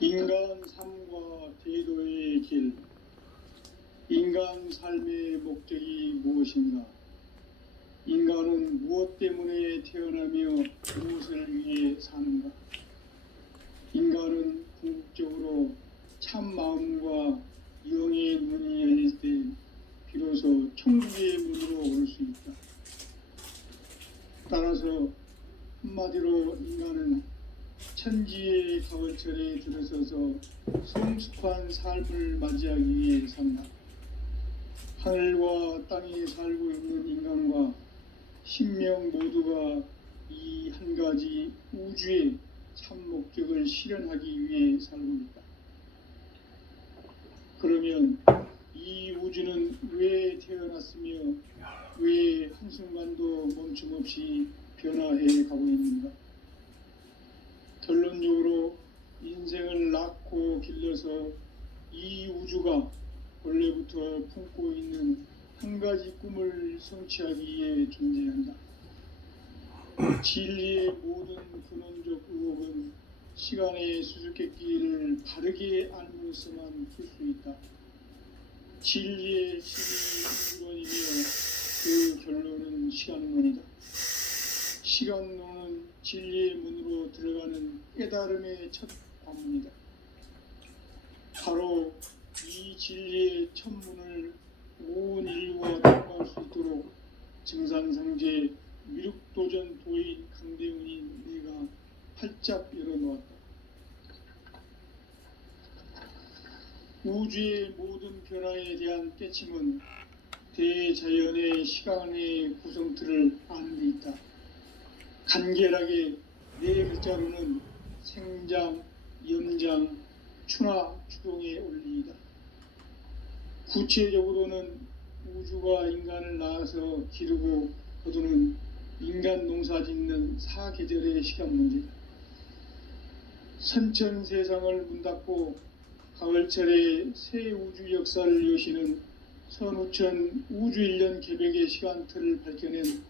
인간 삶과 제도의 길, 인간 삶의 목적이 무엇인가? 인간은 무엇 때문에 태어나며 무엇을 위해 사는가? 인간은 궁극적으로 참 마음과 영의 문이 열릴 때 비로소 천국의 문으로 올 수 있다. 따라서 한마디로 인간은 천지의 가을철에 들어서서 성숙한 삶을 맞이하기 위해 산다. 하늘과 땅에 살고 있는 인간과 신명 모두가 이 한 가지 우주의 참 목적을 실현하기 위해 살고 있다. 그러면 이 우주는 왜 태어났으며 왜 한순간도 멈춤없이 변화해 가고 있는가? 결론적으로 인생을 낳고 길러서 이 우주가 원래부터 품고 있는 한 가지 꿈을 성취하기 위해 존재한다. 진리의 모든 근원적 의혹은 시간의 수수께끼를 바르게 알면서만 풀 수 있다. 진리의 실이 우주론이며 그 결론은 시간론이다. 시간론은 진리의 문으로 들어가는 깨달음의 첫 관문이다. 바로 이 진리의 첫 문을 온 인류가 통과할 수 있도록 증산상제 미륵도전 도인 강대훈인 내가 활짝 열어놓았다. 우주의 모든 변화에 대한 깨침은 대자연의 시간의 구성틀을 아는 데 있다. 간결하게 네 글자로는 생장, 연장, 추나 추동의 원리이다. 구체적으로는 우주가 인간을 낳아서 기르고 거두는 인간 농사 짓는 사계절의 시간 문제다. 선천 세상을 문 닫고 가을철에 새 우주 역사를 여시는 선우천 우주 1년 개벽의 시간틀을 밝혀낸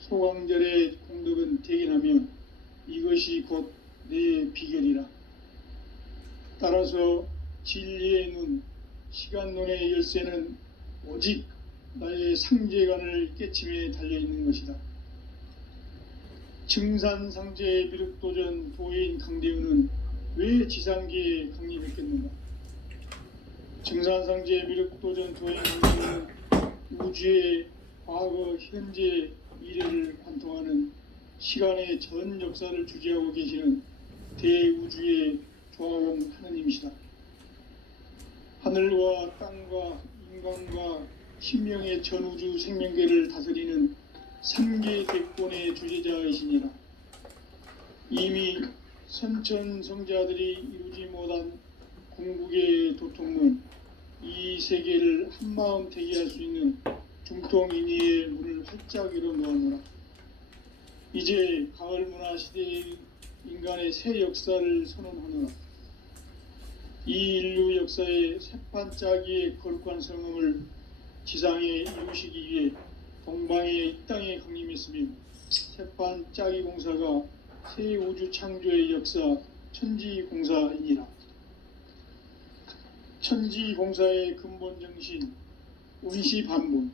소강절의 공덕은 대견하며 이것이 곧 내 비결이라. 따라서 진리의 눈, 시간론의 열쇠는 오직 나의 상제관을 깨침에 달려있는 것이다. 증산상제 미륵도전 도인 강대훈은 왜 지상계에 강림했겠는가? 증산상제 미륵도전 도인 강대훈은 우주의 과거, 현재, 미래를 관통하는 시간의 전 역사를 주재하고 계시는 대우주의 조화원 하느님이시다. 하늘과 땅과 인간과 신명의 전우주 생명계를 다스리는 삼계 대권의 주제자이시니라. 이미 선천성자들이 이루지 못한 궁극의 도통문, 이 세계를 한마음 대기할 수 있는 중통인의의 문을 활짝 열어놓았노라. 이제 가을문화 시대의 인간의 새 역사를 선언하노라. 이 인류 역사의 새판짜기의 거룩한 성음을 지상에 이루시기 위해 동방의 이 땅에 강림했으며 새판짜기 공사가 새 우주 창조의 역사 천지공사이니라. 천지공사의 근본 정신 운시반본,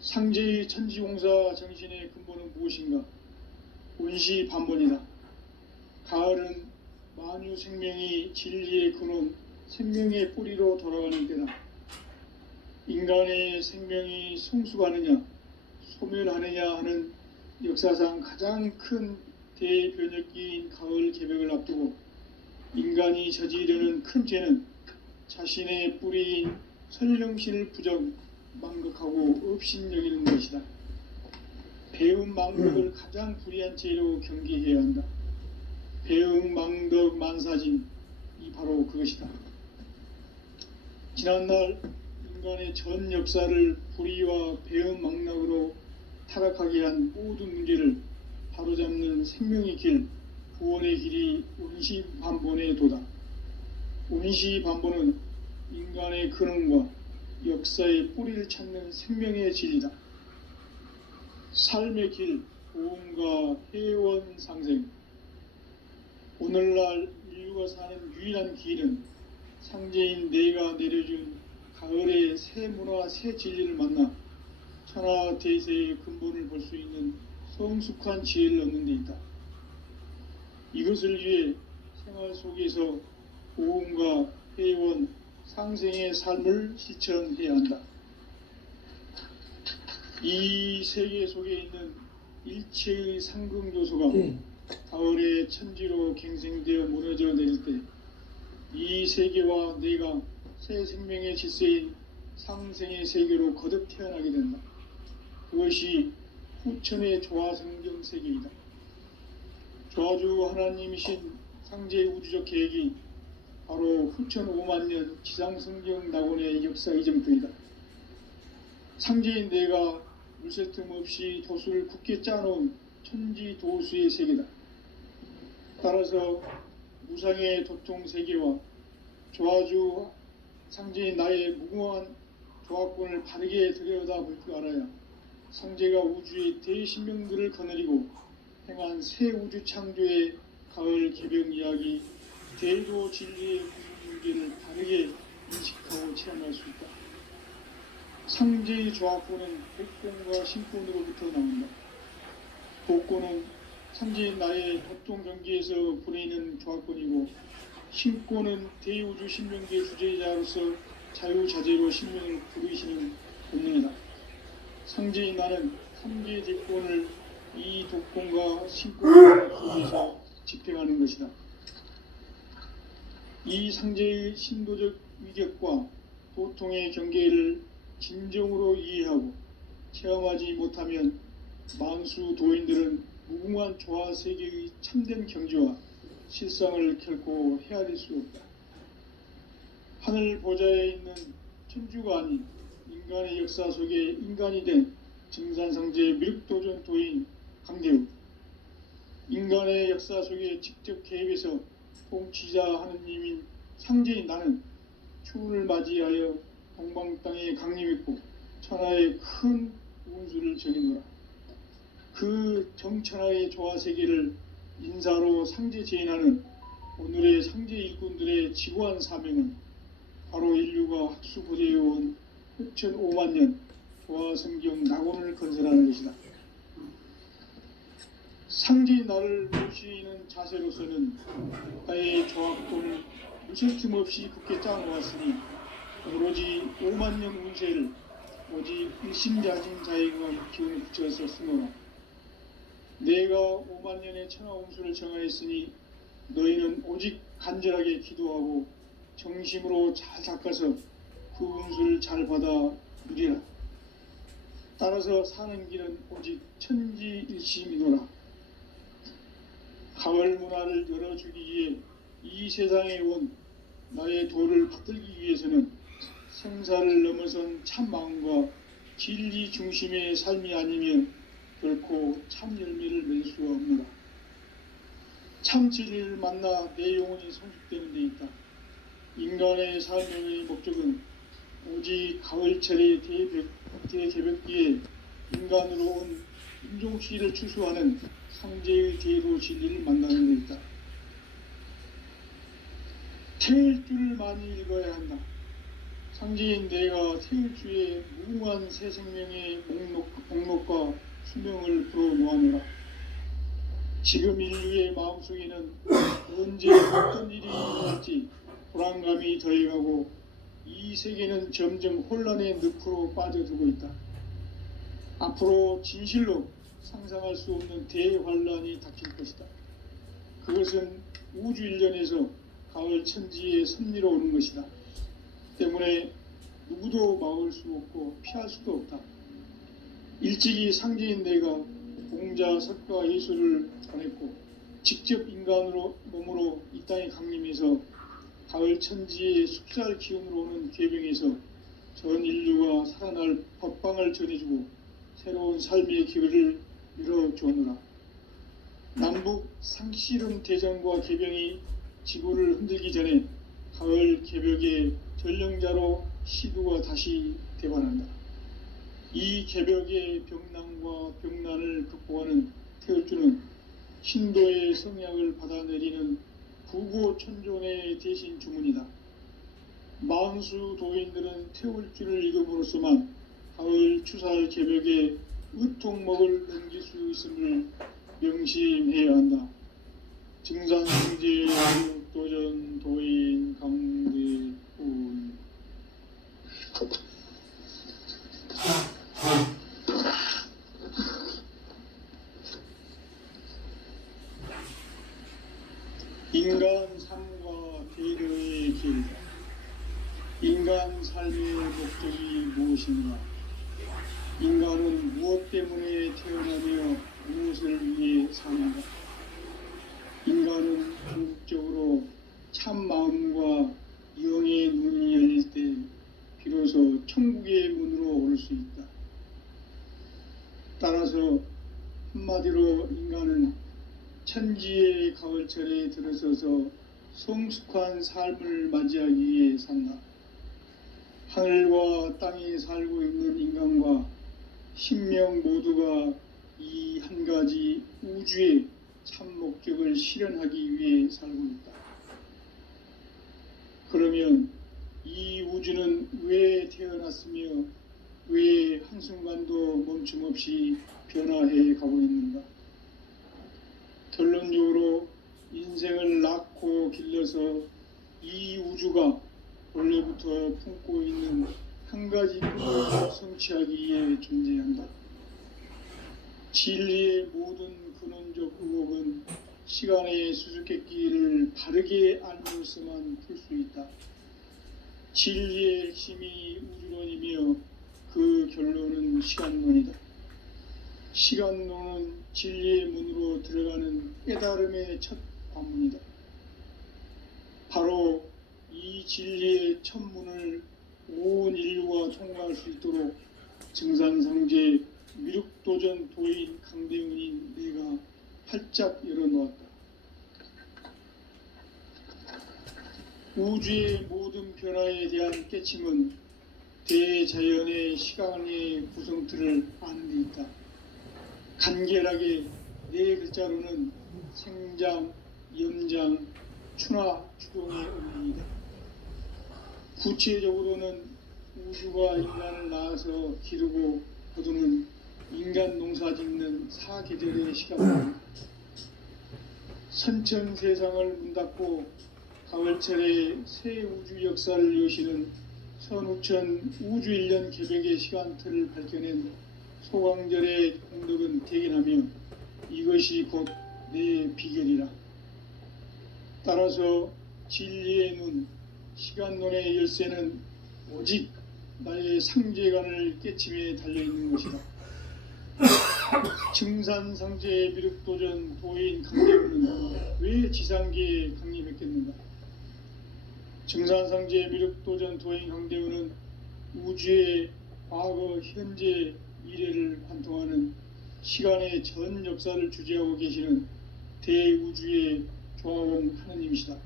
상제의 천지공사 정신의 근본은 무엇인가? 운시반본이다. 가을은 만유 생명이 진리의 근원, 생명의 뿌리로 돌아가는 때다. 인간의 생명이 성숙하느냐, 소멸하느냐 하는 역사상 가장 큰 대변혁기인 가을 개벽을 앞두고 인간이 저지르는 큰 죄는 자신의 뿌리인 설령신을 부정, 망극하고 업신여기는 것이다. 배움 망덕을 가장 불의한 죄로 경계해야 한다. 배움 망덕 만사진, 이 바로 그것이다. 지난날 인간의 전 역사를 불의와 배움 망락으로 타락하게 한 모든 문제를 바로잡는 생명의 길, 구원의 길이 운시반본의 도다. 운시반본은 인간의 근원과 역사의 뿌리를 찾는 생명의 진리다. 삶의 길, 보험과 회원 상생. 오늘날 인류가 인류가 사는 유일한 길은 상제인 내가 내려준 가을의 새 문화, 새 진리를 만나 천하 대세의 근본을 볼 수 있는 성숙한 지혜를 얻는 데 있다. 이것을 위해 생활 속에서 고음과 회원, 상생의 삶을 실천해야 한다. 이 세계 속에 있는 일체의 상극 요소가 가을의 천지로 갱생되어 무너져 내릴 때 이 세계와 내가 새 생명의 질서인 상생의 세계로 거듭 태어나게 된다. 그것이 후천의 조화성경 세계이다. 조화주 하나님이신 상제의 우주적 계획이 바로 후천 5만년 지상성경 낙원의 역사 이전부이다. 상제인 내가 물새 틈 없이 도수를 굳게 짜놓은 천지 도수의 세계다. 따라서 무상의 도통 세계와 조화주 상제인 나의 무궁한 조화권을 바르게 들여다볼 줄 알아야 상제가 우주의 대신명들을 거느리고 행한 새 우주 창조의 가을 개병 이야기, 대도 진리의 구성 문제를 바르게 인식하고 체험할 수 있다. 상제의 조화권은 백권과 신권으로부터 나온다. 복권은 상제인 나의 도통 경계에서 보내는 조화권이고, 신권은 대우주 신명계 주제자로서 자유자재로 신명을 부르시는 본능이다. 상제인 나는 삼계 대권을 이 독권과 신권 속에서 집행하는 것이다. 이 상제의 신도적 위격과 도통의 경계를 진정으로 이해하고 체험하지 못하면 만수 도인들은 무궁한 조화 세계의 참된 경지와 실상을 결코 헤아릴 수 없다. 하늘 보좌에 있는 천주가 아닌 인간의 역사 속에 인간이 된 증산상제 미륵도전 도인 강대우, 인간의 역사 속에 직접 개입해서 통치자 하느님인 상제인 나는 추운을 맞이하여 동방 땅에 강림했고 천하의 큰 운수를 정해놓으라. 그 정천하의 조화세계를 인사로 상제 제인하는 오늘의 상제 일꾼들의 지구한 사명은 바로 인류가 학수고대해온 후천 5만년 조화성경 낙원을 건설하는 것이다. 상제인 나를 모시는 자세로서는 나의 조합권을 무슨 틈 없이 굳게 짜놓았으니 오로지 5만년 운세를 오직 일심자진 자에게만 기운을 붙여서 쓰노라. 내가 5만년의 천하운수를 정하였으니 너희는 오직 간절하게 기도하고 정심으로 잘 닦아서 그 운수를 잘 받아 누리라. 따라서 사는 길은 오직 천지일심이노라. 가을 문화를 열어주기 위해 이 세상에 온 나의 도를 받들기 위해서는 생사를 넘어선 참 마음과 진리 중심의 삶이 아니면 결코 참 열매를 맺을 수가 없노라. 참 진리를 만나 내 영혼이 성숙되는 데 있다. 인간의 삶의 목적은 오직 가을철의 대개벽기에 인간으로 온 인종시를 추수하는 상제의 대도 진리를 만나는 데 있다. 태일주를 많이 읽어야 한다. 상제인 내가 태일주의 무궁한 새 생명의 목록과 수명을 불어놓아노라. 지금 인류의 마음속에는 언제 어떤 일이 일어날지 불안감이 더해가고 이 세계는 점점 혼란의 늪으로 빠져들고 있다. 앞으로 진실로 상상할 수 없는 대환란이 닥칠 것이다. 그것은 우주 일련에서 가을 천지의 섭리로 오는 것이다. 때문에 누구도 막을 수 없고 피할 수도 없다. 일찍이 상제인 내가 공자, 석가, 예수를 전했고 직접 인간으로 몸으로 이 땅에 강림해서 가을 천지의 숲살 기운으로 오는 계병에서 전 인류가 살아날 법방을 전해주고 새로운 삶의 기회를 열어주었노라. 남북 상씨름 대전과 계병이 지구를 흔들기 전에 가을 개벽의 전령자로 시두가 다시 대반한다. 이 개벽의 병난과 병난을 극복하는 태을주는 신도의 성약을 받아내리는 구고천존의 대신 주문이다. 만수 도인들은 태울 줄을 읽음으로써만 가을 추살 개벽에 으통먹을 넘길 수 있음을 명심해야 한다. 증산승제 도전 도인 강대훈. 인간 삶과 대려의 길. 인간 삶의 목적이 무엇인가? 인간은 무엇 때문에 태어나며 무엇을 위해 사는가? 인간은 궁극적으로 참 마음과 영의 눈이 열릴 때 비로소 천국의 문으로 올 수 있다. 따라서 한마디로 인간은 천지의 가을철에 들어서서 성숙한 삶을 맞이하기 위해 산다. 하늘과 땅에 살고 있는 인간과 신명 모두가 이 한 가지 우주의 참 목적을 실현하기 위해 살고 있다. 그러면 이 우주는 왜 태어났으며 왜 한순간도 멈춤 없이 변화해 가고 있는가? 결론적으로 인생을 낳고 길러서 이 우주가 원래부터 품고 있는 한 가지 꿈을 성취하기 위해 존재한다. 진리의 모든 근원적 의혹은 시간의 수수께끼를 바르게 알므로서만 풀 수 있다. 진리의 핵심이 우주론이며 그 결론은 시간론이다. 시간론은 진리의 문으로 들어가는 깨달음의 첫 관문이다. 바로 이 진리의 첫 문을 온 인류가 통과할 수 있도록 증산상제 미륵도전 도인 강대훈인 내가 활짝 열어놓았다. 우주의 모든 변화에 대한 깨침은 대자연의 시간의 구성틀을 아는 데 있다. 간결하게 네 글자로는 생장, 염장, 추나 추동의 원리이다. 구체적으로는 우주가 인간을 낳아서 기르고 거두는 인간 농사 짓는 사계절의 시간입니다. 선천 세상을 문닫고 가을철에 새 우주 역사를 여시는 선우천 우주 1년 개벽의 시간틀을 밝혀낸 소광절의 공덕은 대견하며 이것이 곧 내 비결이라. 따라서 진리의 눈, 시간론의 열쇠는 오직 나의 상제관을 깨침에 달려있는 것이다. 증산상제의 미륵도전 도인 강대훈은 왜 지상계에 강림했겠는가? 증산상제의 미륵도전 도인 강대훈은 우주의 과거, 현재, 미래를 관통하는 시간의 전 역사를 주재하고 계시는 대우주의 조화원 하느님이시다.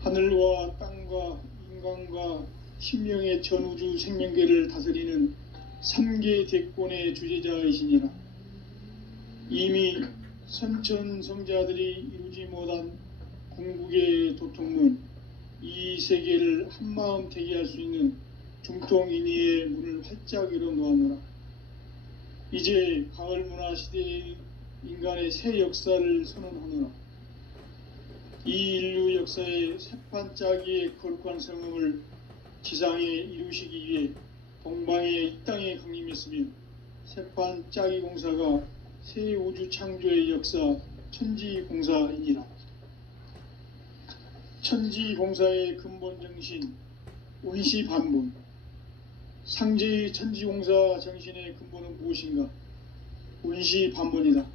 하늘과 땅과 인간과 신명의 전우주 생명계를 다스리는 3계 대권의 주제자이시니라. 이미 선천성자들이 이루지 못한 궁극의 도통문, 이 세계를 한마음 대기할 수 있는 중통인의의 문을 활짝 열어놓았노라. 이제 가을문화 시대의 인간의 새 역사를 선언하노라. 이 인류 역사의 새판짜기의 거룩한 성음을 지상에 이루시기 위해 동방의 이 땅에 강림했으며 새판짜기 공사가 새 우주 창조의 역사 천지공사이니라. 천지공사의 근본 정신 운시반본. 상제의 천지공사 정신의 근본은 무엇인가? 운시반본이다.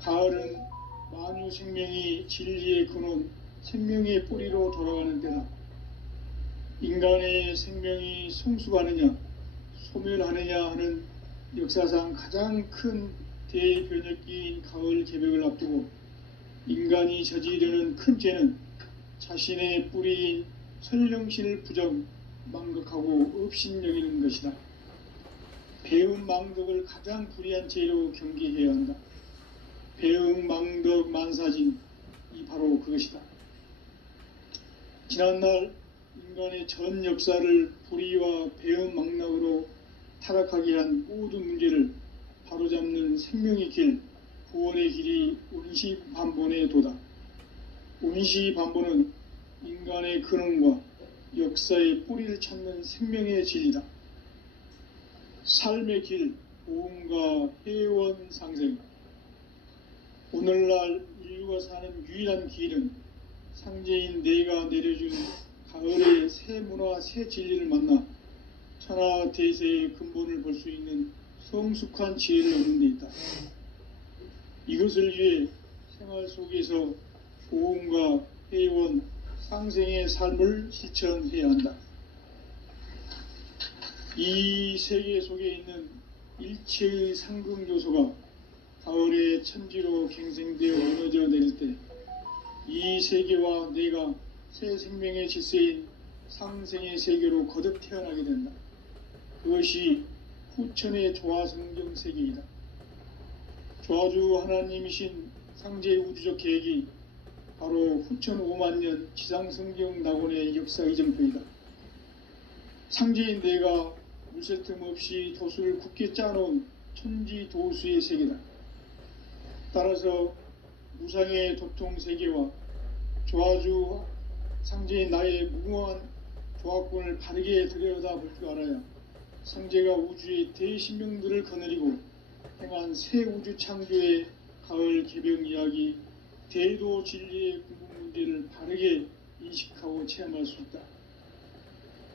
가을은 만유 생명이 진리의 근원, 생명의 뿌리로 돌아가는 때다. 인간의 생명이 성숙하느냐, 소멸하느냐 하는 역사상 가장 큰 대변혁기인 가을 개벽을 앞두고 인간이 저지르는 큰 죄는 자신의 뿌리인 설령신을 부정, 망극하고 업신여기는 것이다. 배음 망덕을 가장 불의한 죄로 경계해야 한다. 배음 망덕 만사진, 이 바로 것이다. 지난날 인간의 전 역사를 불의와 배은 망락으로 타락하게 한 모든 문제를 바로잡는 생명의 길, 구원의 길이 운시반본에 도다. 운시반본은 인간의 근원과 역사의 뿌리를 찾는 생명의 진리다. 삶의 길, 보험과 회원 상생. 오늘날 인류가 사는 유일한 길은 상제인 내가 내려준 가을의 새 문화, 새 진리를 만나 천하 대세의 근본을 볼 수 있는 성숙한 지혜를 얻는 데 있다. 이것을 위해 생활 속에서 보험과 회원, 상생의 삶을 실천해야 한다. 이 세계 속에 있는 일체의 상금 요소가 가을의 천지로 갱생되어 무너져 내릴 때 이 세계와 내가 새 생명의 질서인 상생의 세계로 거듭 태어나게 된다. 그것이 후천의 조화성경 세계이다. 조화주 하나님이신 상제의 우주적 계획이 바로 후천 5만 년 지상성경 낙원의 역사 이정표이다. 상제인 내가 물새 틈 없이 도수를 굳게 짜놓은 천지 도수의 세계다. 따라서 무상의 도통 세계와 조화주 상제인 나의 무궁한 조화권을 바르게 들여다볼 줄 알아야 상제가 우주의 대신명들을 거느리고 행한 새 우주 창조의 가을 개병 이야기, 대도 진리의 궁극 문제를 바르게 인식하고 체험할 수 있다.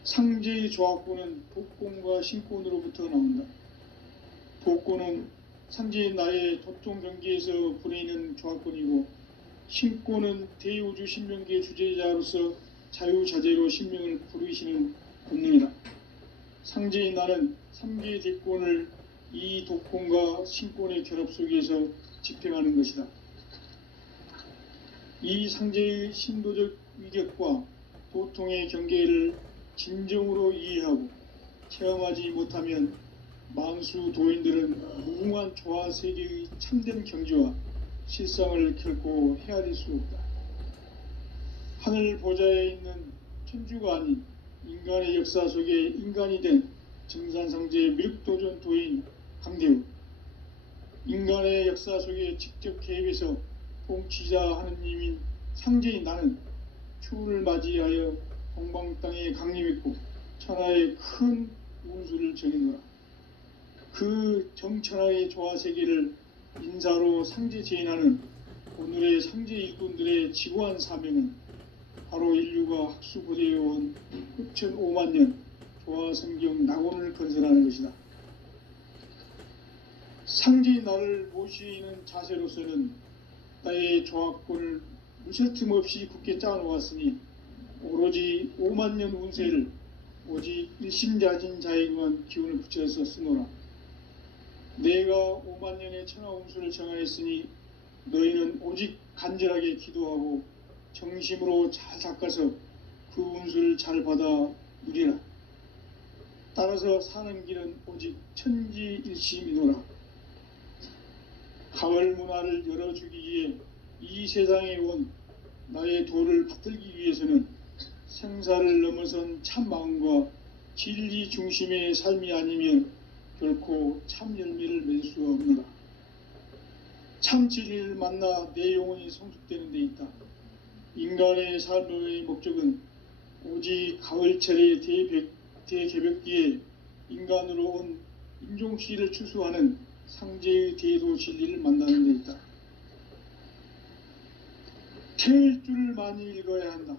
상제의 조화권은 복권과 신권으로부터 나온다. 복권은 상제의 나의 도통 경계에서 보내는 조화권이고, 신권은 대우주 신명계 주제자로서 자유자재로 신명을 부르시는 본능이다. 상제의 나는 3개의 대권을 이 도권과 신권의 결합 속에서 집행하는 것이다. 이 상제의 신도적 위격과 도통의 경계를 진정으로 이해하고 체험하지 못하면 만수 도인들은 무궁한 조화 세계의 참된 경지와 실상을 결코 헤아릴 수 없다. 하늘 보좌에 있는 천주가 아닌 인간의 역사 속에 인간이 된 정산상제의 미륵도전 도인 강대우, 인간의 역사 속에 직접 개입해서 통치자 하느님인 상제인 나는 추운을 맞이하여 동방 땅에 강림했고 천하의 큰 운수를 정해노라. 그 정천하의 조화세계를 인사로 상제 제인하는 오늘의 상제 일꾼들의 지고한 사명은 바로 인류가 학수고대해온 후천 5만 년 조화성경 낙원을 건설하는 것이다. 상제의 나를 모시는 자세로서는 나의 조화권을 무쇠 틈 없이 굳게 짜놓았으니 오로지 5만 년 운세를 오직 일심자진 자에게만 기운을 붙여서 쓰노라. 내가 5만 년의 천하 운수를 정하였으니 너희는 오직 간절하게 기도하고 정심으로 잘 닦아서 그 운수를 잘 받아 누리라. 따라서 사는 길은 오직 천지일심이노라. 가을 문화를 열어주기 위해 이 세상에 온 나의 도를 받들기 위해서는 생사를 넘어선 참 마음과 진리 중심의 삶이 아니면 결코 참 열매를 맺을 수 없노라. 참 진리를 만나 내 영혼이 성숙되는 데 있다. 인간의 삶의 목적은 오직 가을철의 대개벽기에 인간으로 온 인종시를 추수하는 상제의 대도 진리를 만나는 데 있다. 태일 줄을 많이 읽어야 한다.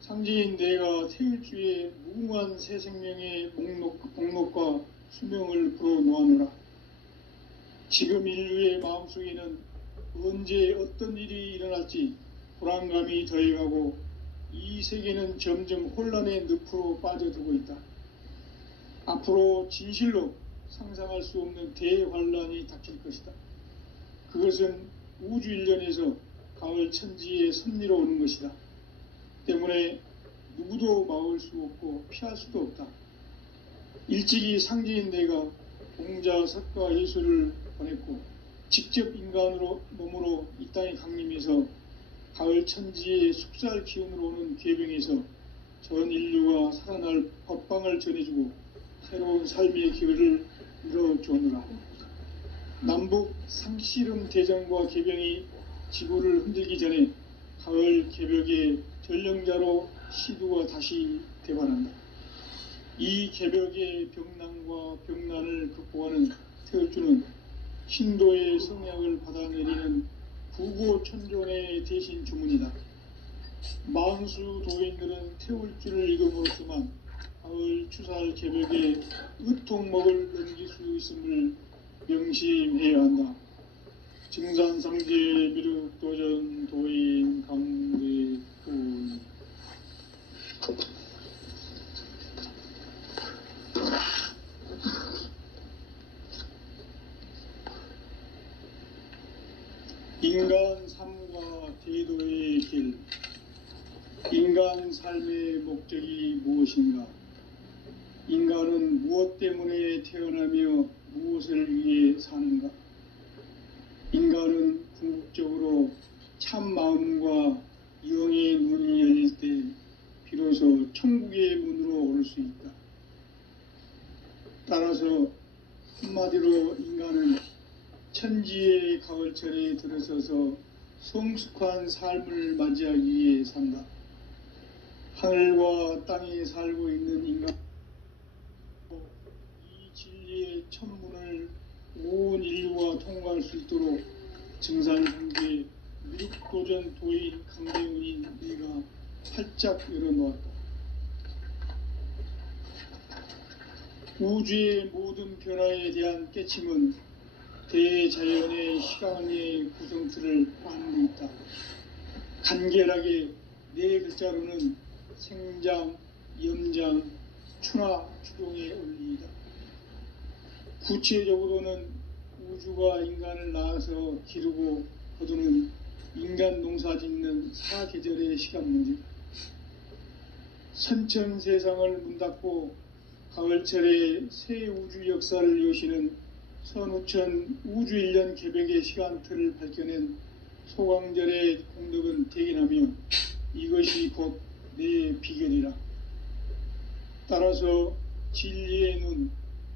상제인 내가 태일주의 무궁한 새 생명의 목록과 수명을 불어놓아노라. 지금 인류의 마음속에는 언제 어떤 일이 일어날지 불안감이 더해가고 이 세계는 점점 혼란의 늪으로 빠져들고 있다. 앞으로 진실로 상상할 수 없는 대환란이 닥칠 것이다. 그것은 우주 일련에서 가을 천지의 섭리로 오는 것이다. 때문에 누구도 막을 수 없고 피할 수도 없다. 일찍이 상제인 내가 공자, 석가, 예수를 보냈고 직접 인간으로 몸으로 이 땅에 강림해서 가을 천지의 숙살 기운으로 오는 계병에서 전 인류가 살아날 법방을 전해주고 새로운 삶의 기회를 이뤄주느라. 남북 상씨름 대전과 계병이 지구를 흔들기 전에 가을 개벽의 전령자로 시두가 다시 되관한다. 이 개벽의 병난과 병난을 극복하는 태울주는 신도의 성약을 받아내리는 부고천존의 대신 주문이다. 만수 도인들은 태울주를 읽음으로써만 가을 추살 개벽의 으통목을 넘길 수 있음을 명심해야 한다. 증산상제 미륵도전 도인 강대군. 인간 삶과 대도의 길. 인간 삶의 목적이 무엇인가? 인간은 무엇 때문에 태어나며 무엇을 위해 사는가? 인간은 궁극적으로 참 마음과 영의 눈이 열릴 때 비로소 천국의 문으로 오를 수 있다. 따라서 한마디로 인간은 천지의 가을철에 들어서서 성숙한 삶을 맞이하기 위해 산다. 하늘과 땅에 살고 있는 인간, 이 진리의 천문을 온 인류가 통과할 수 있도록 증산상제 미륵도전 도인 강대훈이 내가 활짝 열어놓았다. 우주의 모든 변화에 대한 깨침은 대자연의 시간의 구성틀을 안고 있다. 간결하게 네 글자로는 생장, 염장, 추나 추동의 원리이다. 구체적으로는 우주가 인간을 낳아서 기르고 거두는 인간 농사 짓는 사계절의 시간 문제다. 선천 세상을 문닫고 가을철에 새 우주 역사를 여시는 선우천 우주일년 개벽의 시간틀을 밝혀낸 소강절의 공덕은 대견하며 이것이 곧 내 비결이라. 따라서 진리의 눈,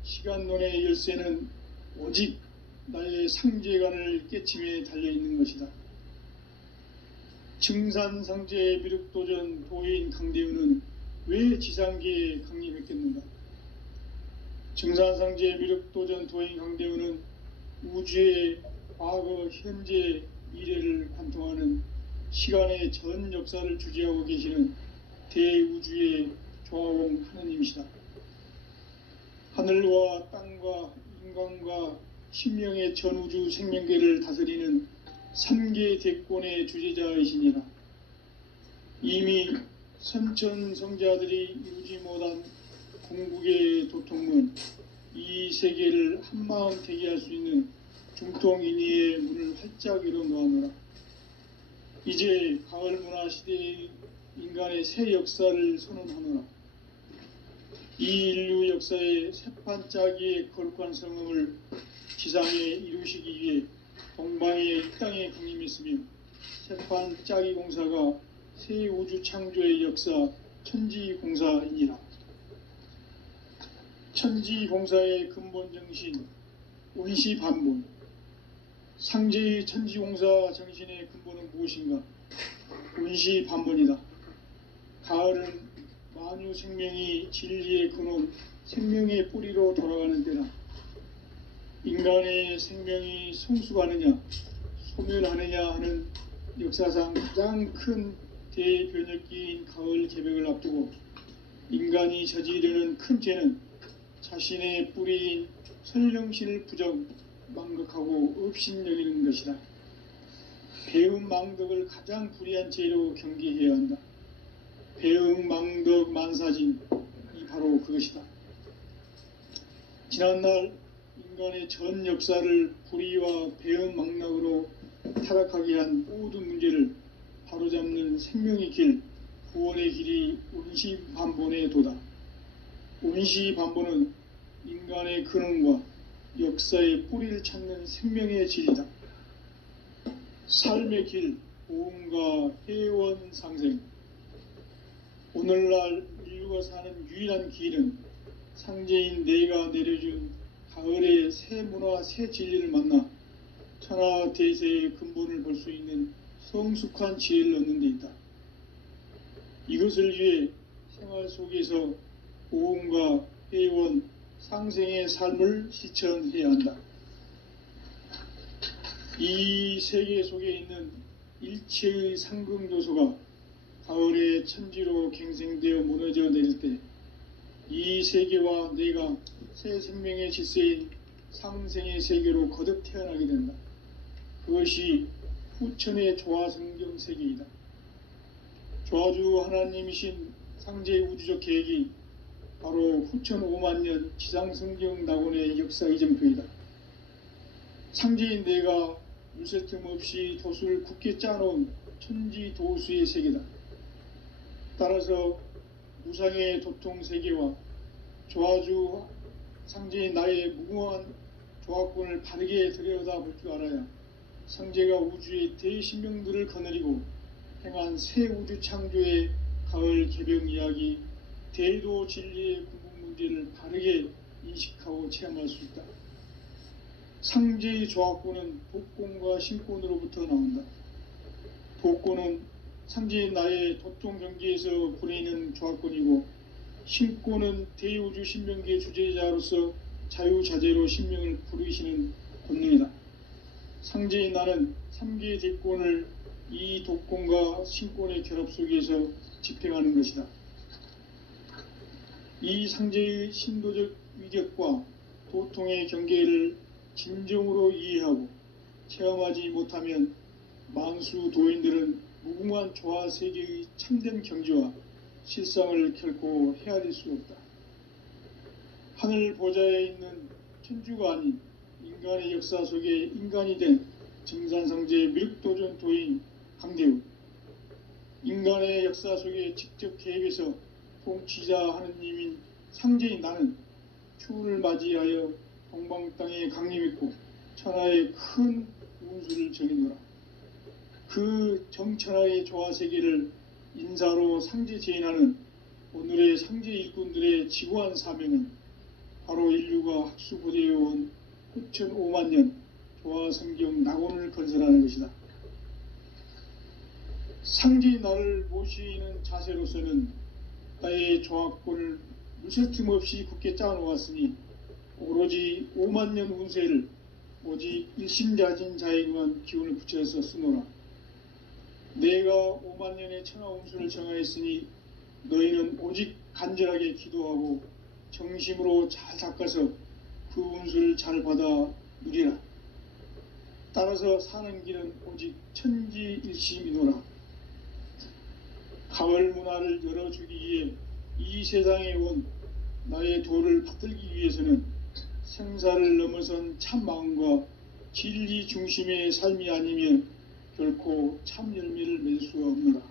시간론의 열쇠는 오직 나의 상제관을 깨침에 달려있는 것이다. 증산상제 미륵도전 도인 강대훈은 왜 지상계에 강림했겠는가? 증산상제 미륵도전 도인 강대훈은 우주의 과거, 현재, 미래를 관통하는 시간의 전 역사를 주재하고 계시는 대우주의 조화공 하느님이시다. 하늘과 땅과 인간과 신명의 전우주 생명계를 다스리는 삼계 대권의 주재자이시니라. 이미 선천성자들이 이루지 못한 궁극의 도통문, 이 세계를 한마음 되게 할 수 있는 중통인의의 문을 활짝 열어놓았노라. 이제 가을 문화 시대의 인간의 새 역사를 선언하노라. 이 인류 역사의 새판짜기의 거룩한 성음을 지상에 이루시기 위해 동방의 이 땅에 강림했으며 새판짜기 공사가 새 우주 창조의 역사 천지공사이니라. 천지공사의 근본 정신 운시반본. 상제의 천지공사 정신의 근본은 무엇인가? 운시반본이다. 가을은 만유 생명이 진리의 근원, 생명의 뿌리로 돌아가는 때다. 인간의 생명이 성숙하느냐, 소멸하느냐 하는 역사상 가장 큰 대변혁기인 가을 개벽을 앞두고 인간이 저지르는 큰 죄는 자신의 뿌리인 설령신을 부정, 망극하고 업신여기는 것이다. 배음 망덕을 가장 불의한 죄로 경계해야 한다. 배음 망덕 만사진, 이 바로 그것이다. 지난날 인간의 전 역사를 불의와 배음 망락으로 타락하게 한 모든 문제를 바로잡는 생명의 길, 구원의 길이 운시반본의 도다. 운시반본은 인간의 근원과 역사의 뿌리를 찾는 생명의 질이다. 삶의 길, 보험과 회원 상생. 오늘날 인류가 사는 유일한 길은 상제인 내가 내려준 가을의 새 문화, 새 진리를 만나 천하 대세의 근본을 볼 수 있는 성숙한 지혜를 얻는 데 있다. 이것을 위해 생활 속에서 보험과 회원, 상생의 삶을 실천해야 한다. 이 세계 속에 있는 일체의 상금 요소가 가을의 천지로 갱생되어 무너져 내릴 때 이 세계와 내가 새 생명의 질서인 상생의 세계로 거듭 태어나게 된다. 그것이 후천의 조화성경 세계이다. 조화주 하나님이신 상제의 우주적 계획이 바로 후천 5만년 지상성경 낙원의 역사 이정표이다. 상제인 내가 유세 틈 없이 도수를 굳게 짜놓은 천지 도수의 세계다. 따라서 무상의 도통 세계와 조화주 상제인 나의 무궁한 조화권을 바르게 들여다볼 줄 알아야 상제가 우주의 대신명들을 거느리고 행한 새 우주 창조의 가을 개병 이야기, 대도 진리의 궁극 문제를 바르게 인식하고 체험할 수 있다. 상제의 조화권은 복권과 신권으로부터 나온다. 복권은 상제인 나의 도통 경계에서 보내는 조화권이고, 신권은 대우주 신명기의 주제자로서 자유자재로 신명을 부르시는 권능이다. 상제인 나는 3개의 대권을 이 독권과 신권의 결합 속에서 집행하는 것이다. 이 상제의 신도적 위격과 도통의 경계를 진정으로 이해하고 체험하지 못하면 만수 도인들은 무궁한 조화 세계의 참된 경지와 실상을 결코 헤아릴 수 없다. 하늘 보좌에 있는 천주가 아닌 인간의 역사 속에 인간이 된 증산상제 미륵도전 도인 강대우, 인간의 역사 속에 직접 개입해서 통치자 하느님인 상제인 나는 추운을 맞이하여 동방 땅에 강림했고 천하의 큰 운수를 정해노라. 그 정천하의 조화세계를 인사로 상제 제인하는 오늘의 상제 일꾼들의 지구한 사명은 바로 인류가 학수고대해온 9,500년 조화성경 낙원을 건설하는 것이다. 상제인 나를 모시는 자세로서는 나의 조화권을 무쇠틈 없이 굳게 짜놓았으니 오로지 5만년 운세를 오직 일심자진 자에게만 기운을 붙여서 쓰노라. 내가 5만년의 천하 운수를 정하였으니 너희는 오직 간절하게 기도하고 정심으로 잘 닦아서 그 운수를 잘 받아 누리라. 따라서 사는 길은 오직 천지일심이노라. 가을 문화를 열어주기 위해 이 세상에 온 나의 도를 받들기 위해서는 생사를 넘어선 참 마음과 진리 중심의 삶이 아니면 결코 참 열매를 맺을 수가 없노라.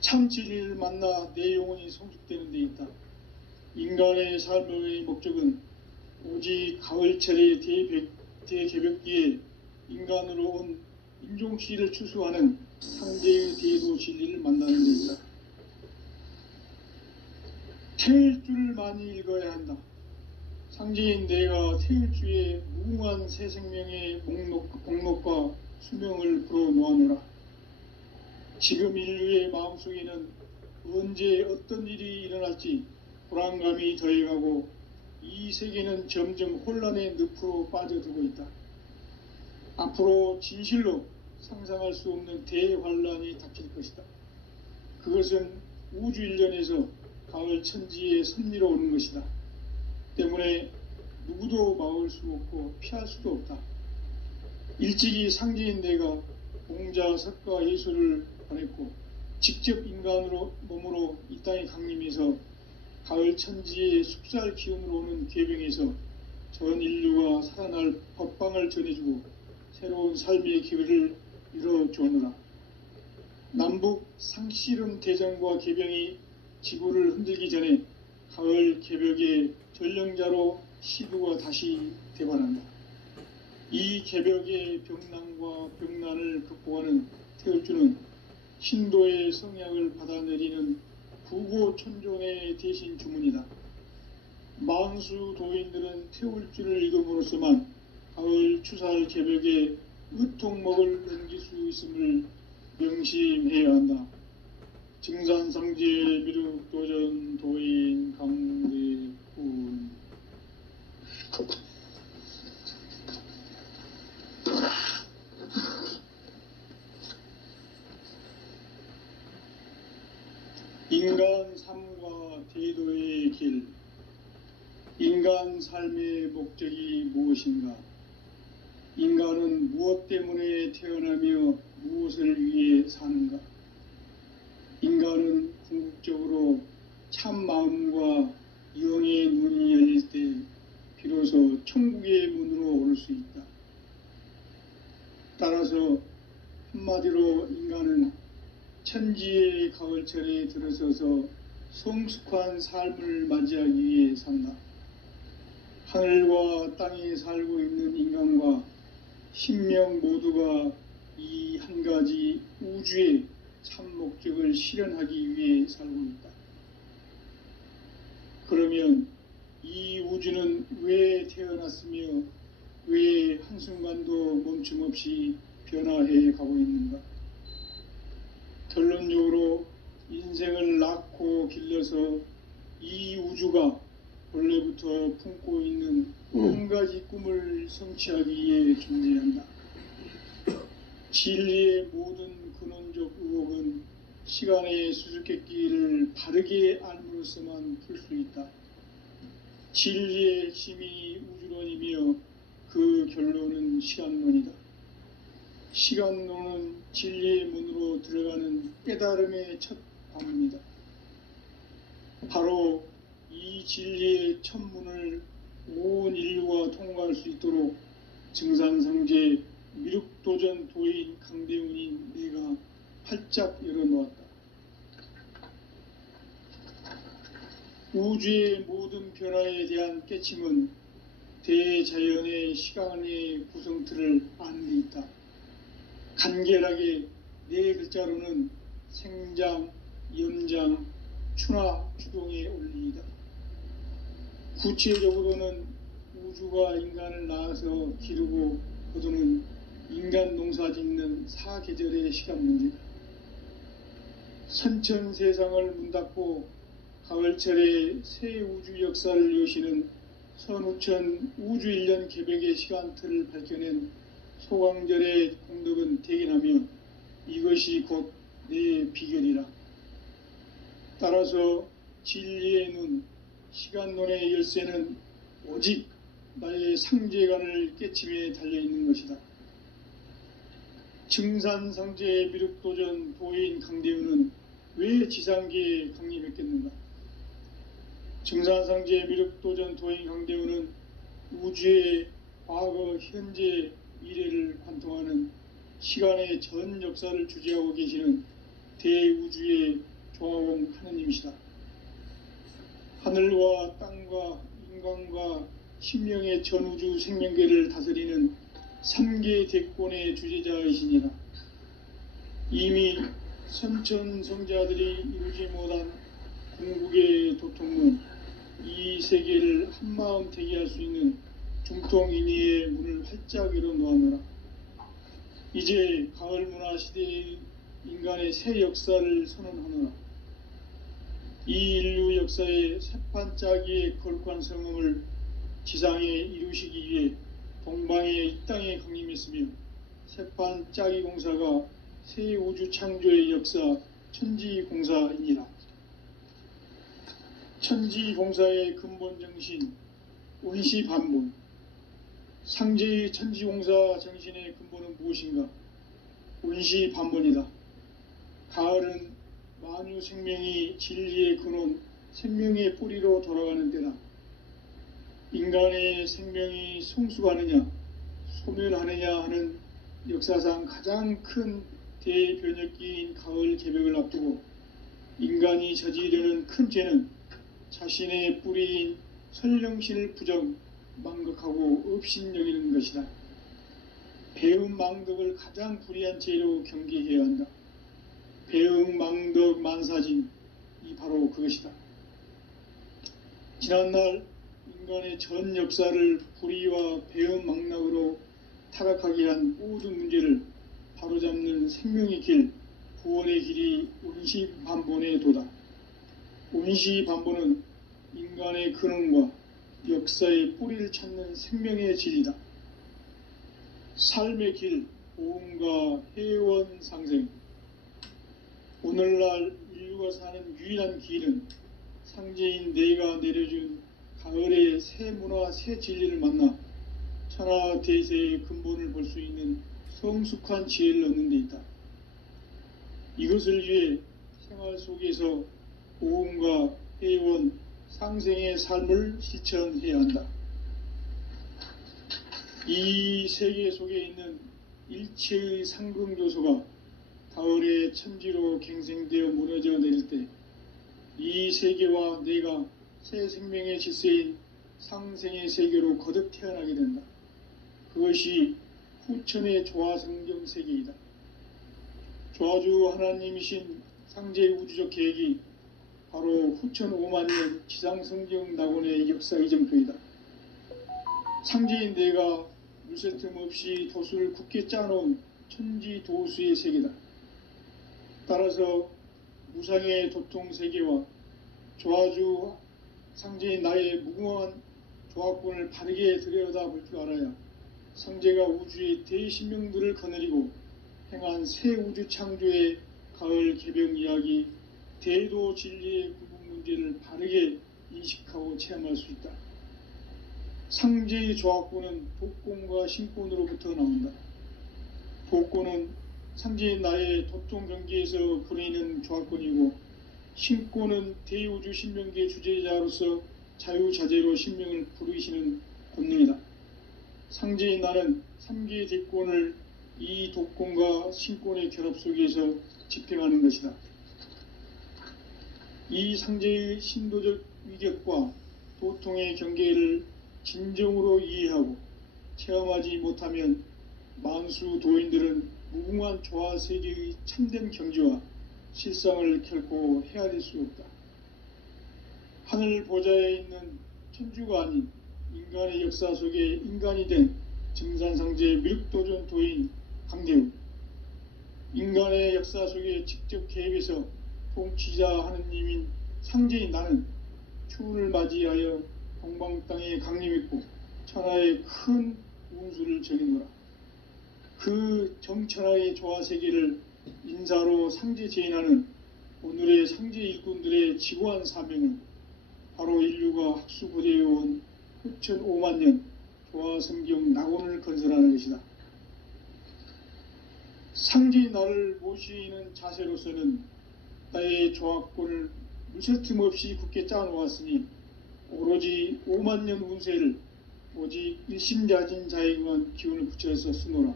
참 진리를 만나 내 영혼이 성숙되는 데 있다. 인간의 삶의 목적은 오직 가을철의 대개벽기에 인간으로 온 인종시를 추수하는 상대의 대도 진리를 만나는 데 있다. 태일주를 많이 읽어야 한다. 상제인 내가 태일주의 무궁한 새 생명의 목록과 수명을 불어놓아노라. 지금 인류의 마음속에는 언제 어떤 일이 일어날지 불안감이 더해가고 이 세계는 점점 혼란의 늪으로 빠져들고 있다. 앞으로 진실로 상상할 수 없는 대환란이 닥칠 것이다. 그것은 우주 일련에서 가을 천지의 섭리로 오는 것이다. 때문에 누구도 막을 수 없고 피할 수도 없다. 일찍이 상제인 내가 공자, 석가, 예수를 보냈고 직접 인간으로 몸으로 이 땅에 강림해서 가을 천지의 숙살 기운으로 오는 계병에서 전 인류가 살아날 법방을 전해주고 새로운 삶의 기회를 이뤄주느라. 남북 상씨름 대전과 계병이 지구를 흔들기 전에 가을 개벽의 전령자로 시부가 다시 대발한다. 이 개벽의 병난과 병난을 극복하는 태울주는 신도의 성약을 받아내리는 부고천존의 대신 주문이다. 만수 도인들은 태울주를 읽음으로써만 가을 추살 개벽에 으통먹을 넘길 수 있음을 명심해야 한다. 증산상제 미륵도전 도인 강대훈. 인간 삶과 대도의 길. 인간 삶의 목적이 무엇인가? 인간은 무엇 때문에 태어나며 무엇을 위해 사는가? 인간은 궁극적으로 참 마음과 영의 눈이 열릴 때 비로소 천국의 문으로 오를 수 있다. 따라서 한마디로 인간은 천지의 가을철에 들어서서 성숙한 삶을 맞이하기 위해 산다. 하늘과 땅에 살고 있는 인간과 신명 모두가 이 한 가지 우주의 참 목적을 실현하기 위해 살고 있다. 그러면 이 우주는 왜 태어났으며 왜 한순간도 멈춤없이 변화해 가고 있는가? 결론적으로 인생을 낳고 길러서 이 우주가 원래부터 품고 있는 한 가지 꿈을 성취하기 위해 존재한다. 진리의 모든 근원적 의혹은 시간의 수수께끼를 바르게 알므로써만 풀 수 있다. 진리의 핵심이 우주론이며 그 결론은 시간론이다. 시간론은 진리의 문으로 들어가는 깨달음의 첫 관문이다. 바로 이 진리의 첫 문을 온 인류가 통과할 수 있도록 증산상제 미륵도전 도인 강대훈인 내가 활짝 열어놓았다. 우주의 모든 변화에 대한 깨침은 대자연의 시간의 구성틀을 아는 데 있다. 간결하게 네 글자로는 생장, 염장, 추나 추동의 원리이다. 구체적으로는 우주가 인간을 낳아서 기르고 거두는 인간 농사 짓는 사계절의 시간 문제다. 선천 세상을 문 닫고 가을철에 새 우주 역사를 여시는 선우천 우주 1년 개벽의 시간틀을 밝혀낸 소광절의 공덕은 대견하며 이것이 곧 내 비결이라. 따라서 진리의 눈, 시간론의 열쇠는 오직 나의 상제관을 깨침에 달려있는 것이다. 증산상제 미륵도전 도인 강대훈은 왜 지상계에 강림했겠는가? 증산상제 미륵도전 도인 강대훈은 우주의 과거, 현재, 미래를 관통하는 시간의 전 역사를 주재하고 계시는 대우주의 조화원 하느님이시다. 하늘과 땅과 인간과 신명의 전우주 생명계를 다스리는 3계 대권의 주재자이시니라. 이미 선천성자들이 이루지 못한 궁극의 도통문, 이 세계를 한마음 되게 할 수 있는 중통인의의 문을 활짝 열어놓았노라. 이제 가을 문화 시대의 인간의 새 역사를 선언하노라. 이 인류 역사의 새판짜기의 거룩한 성음을 지상에 이루시기 위해 동방의 이 땅에 강림했으며 새판짜기 공사가 새 우주 창조의 역사 천지공사이니라. 천지공사의 근본 정신 운시반본. 상제의 천지공사 정신의 근본은 무엇인가? 운시반본이다. 가을은 만유 생명이 진리의 근원, 생명의 뿌리로 돌아가는 때다. 인간의 생명이 성숙하느냐, 소멸하느냐 하는 역사상 가장 큰 대변혁기인 가을 개벽을 앞두고 인간이 저지르는 큰 죄는 자신의 뿌리인 선령신을 부정, 망각하고 업신여기는 것이다. 배은망덕을 가장 불의한 죄로 경계해야 한다. 배은망덕 만사진, 이 바로 그것이다. 지난날 인간의 전 역사를 불의와 배은망락으로 타락하게 한 모든 문제를 바로잡는 생명의 길, 구원의 길이 운시반본에 도다. 운시반본은 인간의 근원과 역사의 뿌리를 찾는 생명의 질이다. 삶의 길, 보험과 회원 상생. 오늘날 인류가 사는 유일한 길은 상제인 내가 내려준 가을의 새 문화, 새 진리를 만나 천하 대세의 근본을 볼 수 있는 성숙한 지혜를 얻는 데 있다. 이것을 위해 생활 속에서 보험과 회원, 상생의 삶을 실천해야 한다. 이 세계 속에 있는 일체의 상승교소가 가을의 천지로 갱생되어 무너져 내릴 때 이 세계와 내가 새 생명의 질서인 상생의 세계로 거듭 태어나게 된다. 그것이 후천의 조화성경 세계이다. 조화주 하나님이신 상제의 우주적 계획이 바로 후천 5만 년 지상성경 낙원의 역사 이정표이다. 상제인 내가 물새 틈 없이 도수를 굳게 짜놓은 천지 도수의 세계다. 따라서 무상의 도통 세계와 조화주 상제인 나의 무궁한 조합권을 바르게 들여다볼 줄 알아야 상제가 우주의 대신명들을 거느리고 행한 새 우주 창조의 가을 개병 이야기, 대도 진리의 구분 문제를 바르게 인식하고 체험할 수 있다. 상제의 조합권은 독권과 신권으로부터 나온다. 독권은 상제인 나의 도통 경계에서 부리는 조합권이고, 신권은 대우주 신명계 주제자로서 자유자재로 신명을 부르시는 본능이다. 상제인 나는 3개의 대권을 이 독권과 신권의 결합 속에서 집행하는 것이다. 이 상제의 신도적 위격과 도통의 경계를 진정으로 이해하고 체험하지 못하면 만수 도인들은 무궁한 조화 세계의 참된 경지와 실상을 결코 헤아릴 수 없다. 하늘 보좌에 있는 천주가 아닌 인간의 역사 속에 인간이 된 증산상제 미륵도전 도인 강대우, 인간의 역사 속에 직접 개입해서 통치자 하느님인 상제인 나는 추운을 맞이하여 동방 땅에 강림했고 천하의 큰 운수를 정해노라. 그 정천하의 조화세계를 인사로 상제 제인하는 오늘의 상제 일꾼들의 지고한 사명은 바로 인류가 학수고대해온 후천 5만 년 조화성경 낙원을 건설하는 것이다. 상제인 나를 모시는 자세로서는 나의 조합권을 물새틈 없이 굳게 짜놓았으니 오로지 5만 년 운세를 오직 일심자진 자에게만 기운을 붙여서 쓰노라.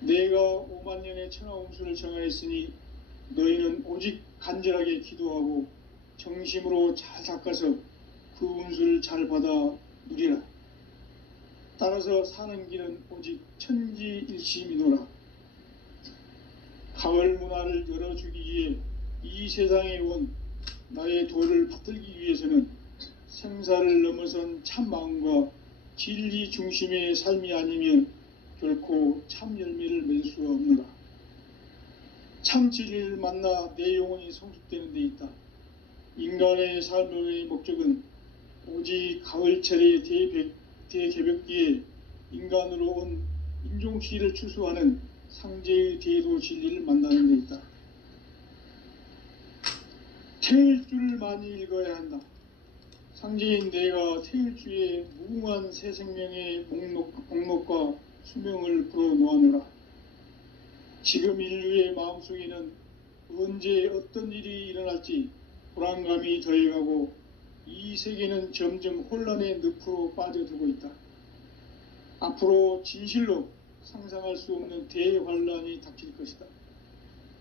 내가 5만 년의 천하 운수를 정하였으니 너희는 오직 간절하게 기도하고 정심으로 잘 닦아서 그 운수를 잘 받아 누리라. 따라서 사는 길은 오직 천지일심이노라. 가을 문화를 열어주기 위해 이 세상에 온 나의 도를 받들기 위해서는 생사를 넘어선 참 마음과 진리 중심의 삶이 아니면 결코 참 열매를 맺을 수가 없노라. 참 진리를 만나 내 영혼이 성숙되는 데 있다. 인간의 삶의 목적은 오직 가을철의 대개벽기에 인간으로 온 인종시를 추수하는 상제의 대도 진리를 만나는 데 있다. 태일주를 많이 읽어야 한다. 상제인 내가 태일주의 무궁한 새 생명의 목록과 수명을 불어놓아노라. 지금 인류의 마음속에는 언제 어떤 일이 일어날지 불안감이 더해가고 이 세계는 점점 혼란의 늪으로 빠져들고 있다. 앞으로 진실로 상상할 수 없는 대환란이 닥칠 것이다.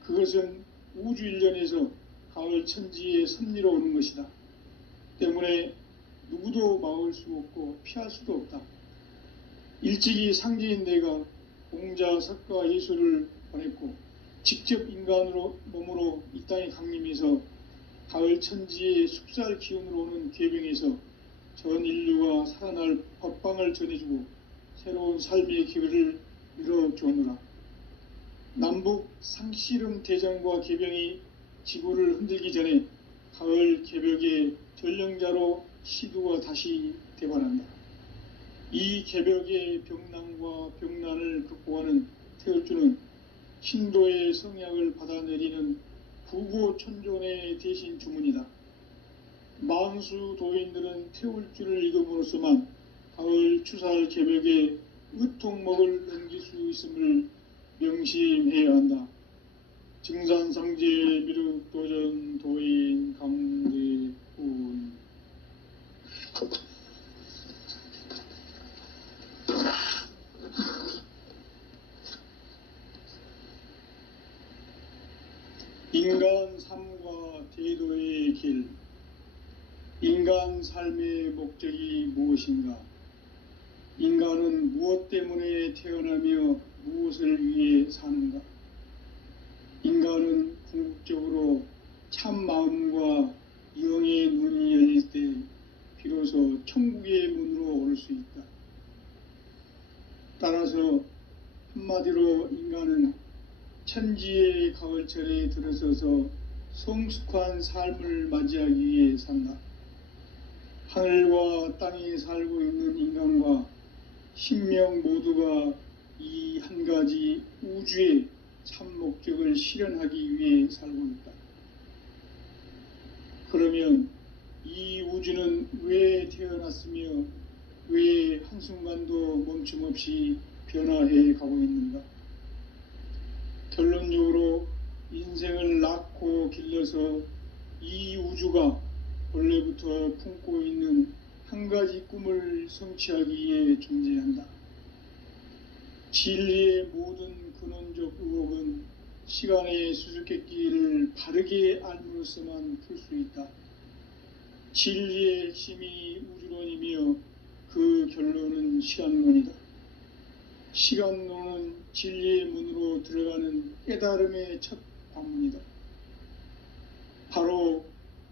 그것은 우주 일련에서 가을 천지의 섭리로 오는 것이다. 때문에 누구도 막을 수 없고 피할 수도 없다. 일찍이 상제인 내가 공자, 석가, 예수를 보냈고 직접 인간으로 몸으로 이 땅에 강림해서 가을 천지의 숲살 기운으로 오는 계병에서 전 인류가 살아날 법방을 전해주고 새로운 삶의 기회를 열어주느라. 남북 상씨름 대장과 계병이 지구를 흔들기 전에 가을 개벽의 전령자로 시두가 다시 대반한다. 이 개벽의 병난과 병난을 극복하는 태울주는 신도의 성약을 받아내리는 구고천존의 대신 주문이다. 만수 도인들은 태울주를 읽음으로써만 가을 추살 개벽의 의통목을 넘길 수 있음을 명심해야 한다. 증산상제 미륵도전 도인 강대훈. 인간 삶과 대도의 길. 인간 삶의 목적이 무엇인가? 인간은 무엇 때문에 태어나며 무엇을 위해 사는가? 인간은 궁극적으로 참 마음과 영의 눈이 열릴 때 비로소 천국의 문으로 오를 수 있다. 따라서 한마디로 인간은 천지의 가을철에 들어서서 성숙한 삶을 맞이하기 위해 산다. 하늘과 땅에 살고 있는 인간과 신명 모두가 이 한 가지 우주의 참 목적을 실현하기 위해 살고 있다. 그러면 이 우주는 왜 태어났으며 왜 한순간도 멈춤없이 변화해 가고 있는가? 결론적으로 인생을 낳고 길러서 이 우주가 원래부터 품고 있는 한 가지 꿈을 성취하기 위해 존재한다. 진리의 모든 근원적 의혹은 시간의 수수께끼를 바르게 알므로써만 풀 수 있다. 진리의 핵심이 우주론이며 그 결론은 시간론이다. 시간론은 진리의 문으로 들어가는 깨달음의 첫 관문이다. 바로